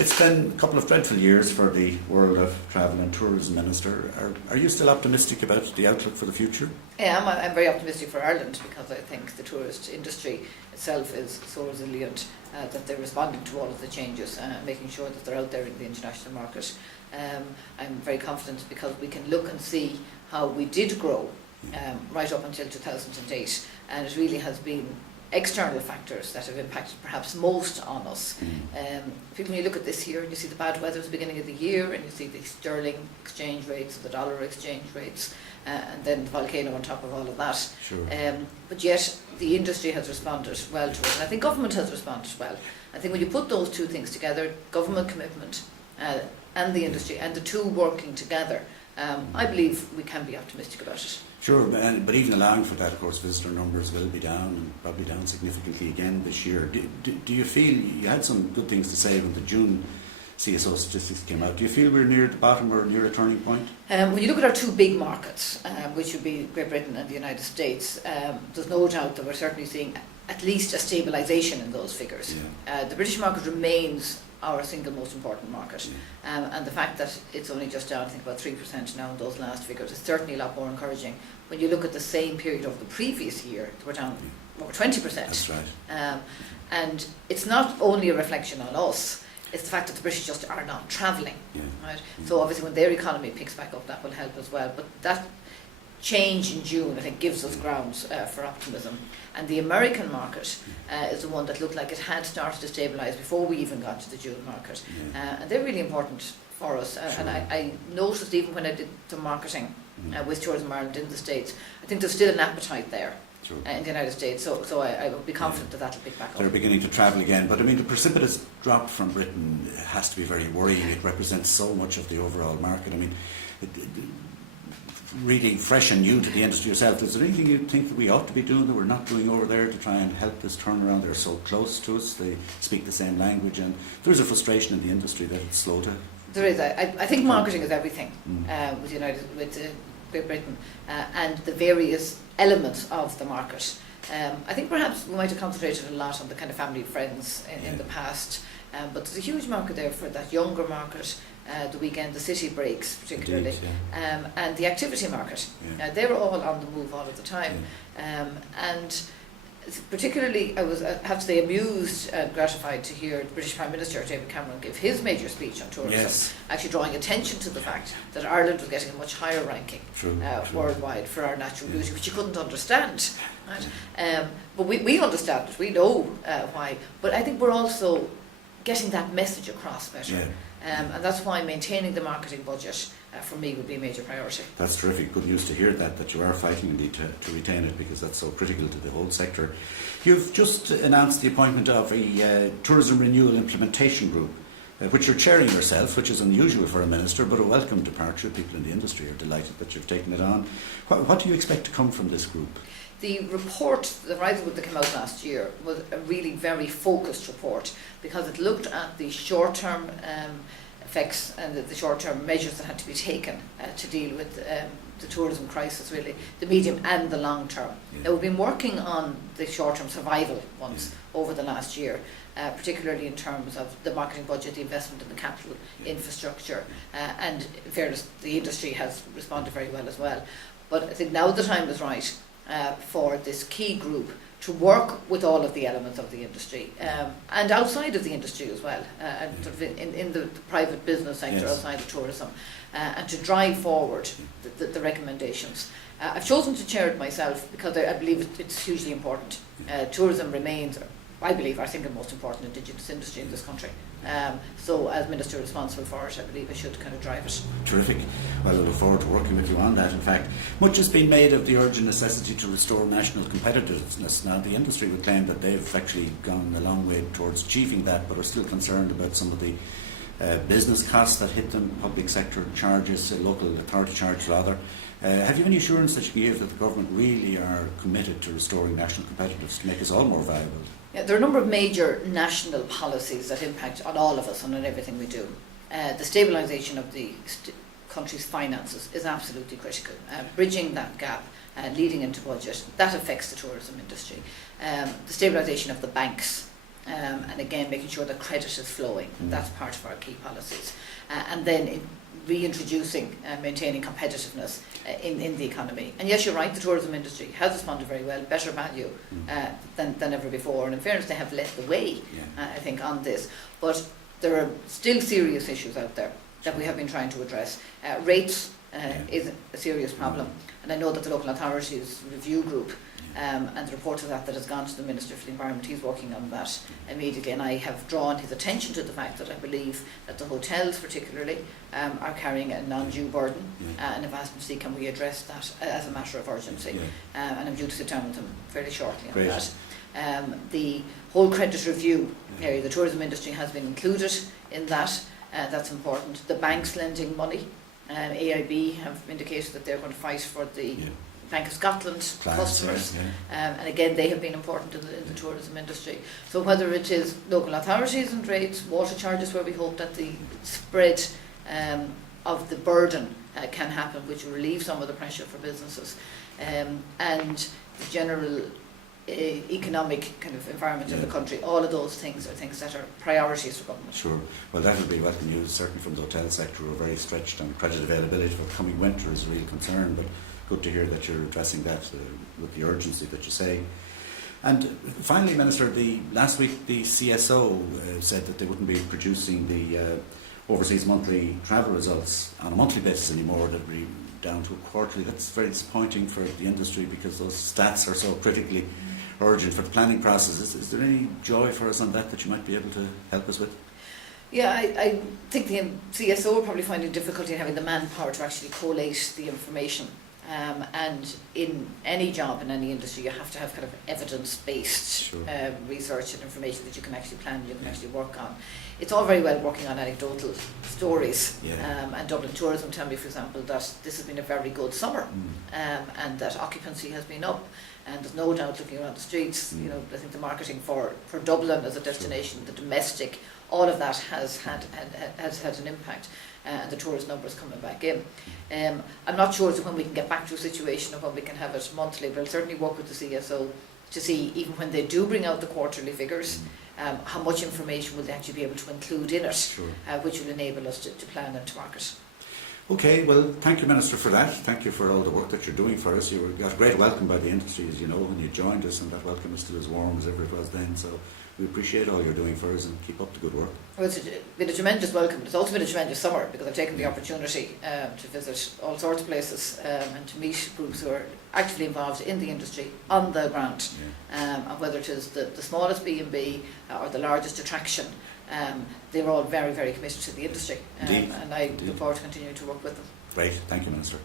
It's been a couple of dreadful years for the world of travel and tourism, Minister. Are you still optimistic about the outlook for the future? Yeah, I'm very optimistic for Ireland because I think the tourist industry itself is so resilient that they're responding to all of the changes, making sure that they're out there in the international market. I'm very confident because we can look and see how we did grow right up until 2008, and it really has been external factors that have impacted perhaps most on us. When you look at this year and you see the bad weather at the beginning of the year and you see the sterling exchange rates, the dollar exchange rates, and then the volcano on top of all of that. Sure. But yet the industry has responded well to it, and I think government has responded well. I think when you put those two things together, government commitment and the industry, and the two working together, I believe we can be optimistic about it. Sure, but even allowing for that, of course, visitor numbers will be down, and probably down significantly again this year. Do you feel, you had some good things to say when the June CSO statistics came out, do you feel we're near the bottom or near a turning point? When you look at our two big markets, which would be Great Britain and the United States, there's no doubt that we're certainly seeing at least a stabilisation in those figures. Yeah. The British market remains our single most important market, and the fact that it's only just down, I think, about 3% now in those last figures is certainly a lot more encouraging. When you look at the same period of the previous year, we're down over 20%. That's right. And it's not only a reflection on us, it's the fact that the British just are not travelling. Right? So obviously when their economy picks back up, that will help as well. But that change in June, I think, gives us grounds for optimism. And the American market is the one that looked like it had started to stabilise before we even got to the June market. And they're really important for us. And I noticed even when I did some marketing with Tourism Ireland in the States, I think there's still an appetite there. In the United States, so I would be confident that will pick back up. They're beginning to travel again, but I mean the precipitous drop from Britain has to be very worrying. It represents so much of the overall market. I mean, really fresh and new to the industry yourself, is there anything you think that we ought to be doing that we're not doing over there to try and help this turnaround? They're so close to us, they speak the same language, and there's a frustration in the industry that it's slow to... There is. I think marketing is everything with Great Britain and the various elements of the market. I think perhaps we might have concentrated a lot on the kind of family friends in the past, but there's a huge market there for that younger market, the weekend, the city breaks particularly, Indeed, and the activity market. They're all on the move all of the time, and particularly I have to say amused and gratified to hear the British Prime-Minister David Cameron give his major speech on tourism, actually drawing attention to the fact that Ireland was getting a much higher ranking worldwide for our natural beauty, which you couldn't understand. Right? But we understand it, we know why, but I think we're also getting that message across better. And that's why maintaining the marketing budget for me would be a major priority. That's terrific. Good news to hear that you are fighting indeed to retain it, because that's so critical to the whole sector. You've just announced the appointment of a tourism renewal implementation group, which you're chairing yourself, which is unusual for a minister, but a welcome departure. People in the industry are delighted that you've taken it on. What do you expect to come from this group? The report, the Rising Group that came out last year, was a really very focused report because it looked at the short-term effects and the short-term measures that had to be taken to deal with the tourism crisis, really, the medium and the long term. Now, we've been working on the short-term survival ones over the last year, particularly in terms of the marketing budget, the investment in the capital infrastructure, and in fairness, the industry has responded very well as well. But I think now the time is right for this key group to work with all of the elements of the industry and outside of the industry as well, and sort of in the private business sector outside of tourism, and to drive forward the recommendations. I've chosen to chair it myself because I believe it's hugely important. Tourism remains, I believe, our single most important indigenous industry in this country. So as Minister responsible for it, I believe I should kind of drive it. Terrific. Well, I look forward to working with you on that. In fact, much has been made of the urgent necessity to restore national competitiveness. Now, the industry would claim that they've actually gone a long way towards achieving that, but are still concerned about some of the business costs that hit them, public sector charges, local authority charges rather. Have you any assurance that you can give that the government really are committed to restoring national competitiveness to make us all more valuable? Yeah, there are a number of major national policies that impact on all of us and on everything we do. The stabilisation of the country's finances is absolutely critical. Bridging that gap, leading into budget, that affects the tourism industry. The stabilisation of the banks and again making sure that credit is flowing. That's part of our key policies. And then reintroducing and maintaining competitiveness in the economy. And yes, you're right, the tourism industry has responded very well, better value than ever before. And in fairness, they have led the way, I think, on this. But there are still serious issues out there that we have been trying to address. Rates is a serious problem. And I know that the local authorities review group and the report of that has gone to the Minister for the Environment, he's working on that immediately, and I have drawn his attention to the fact that I believe that the hotels particularly are carrying a non-due burden, and I've asked them to see can we address that as a matter of urgency, and I'm due to sit down with them fairly shortly on that. The whole credit review area, the tourism industry has been included in that, that's important. The banks lending money, AIB have indicated that they're going to fight for the Bank of Scotland customers, and again they have been important in the tourism industry. So whether it is local authorities and rates, water charges, where we hope that the spread of the burden can happen, which will relieve some of the pressure for businesses, and the general economic kind of environment in the country, all of those things are things that are priorities for government. Sure. Well, that will be welcome news, certainly from the hotel sector. We're very stretched, and credit availability for the coming winter is a real concern, but good to hear that you're addressing that with the urgency that you say. And finally, Minister, last week the CSO said that they wouldn't be producing the overseas monthly travel results on a monthly basis anymore, that would be down to a quarterly. That's very disappointing for the industry because those stats are so critically urgent for the planning process. Is there any joy for us on that you might be able to help us with? Yeah, I think the CSO are probably finding difficulty in having the manpower to actually collate the information. And in any job, in any industry, you have to have kind of evidence-based research and information that you can actually plan, you can actually work on. It's all very well working on anecdotal stories, and Dublin Tourism tell me, for example, that this has been a very good summer, and that occupancy has been up, and there's no doubt looking around the streets, you know, I think the marketing for Dublin as a destination, the domestic, all of that has had an impact. And the tourist numbers coming back in. I'm not sure when we can get back to a situation of when we can have it monthly, but I'll certainly work with the CSO to see, even when they do bring out the quarterly figures, how much information will they actually be able to include in it, which will enable us to plan and to market. Okay, well, thank you, Minister, for that. Thank you for all the work that you're doing for us. You got a great welcome by the industry, as you know, when you joined us, and that welcome is still as warm as ever it was then. So we appreciate all you're doing for us, and keep up the good work. Well, it's been a tremendous welcome. It's also been a tremendous summer, because I've taken the opportunity to visit all sorts of places and to meet groups who are actively involved in the industry on the ground, and whether it is the smallest B&B or the largest attraction. They're all very, very committed to the industry, and I look forward to continuing to work with them. Great, thank you, Minister.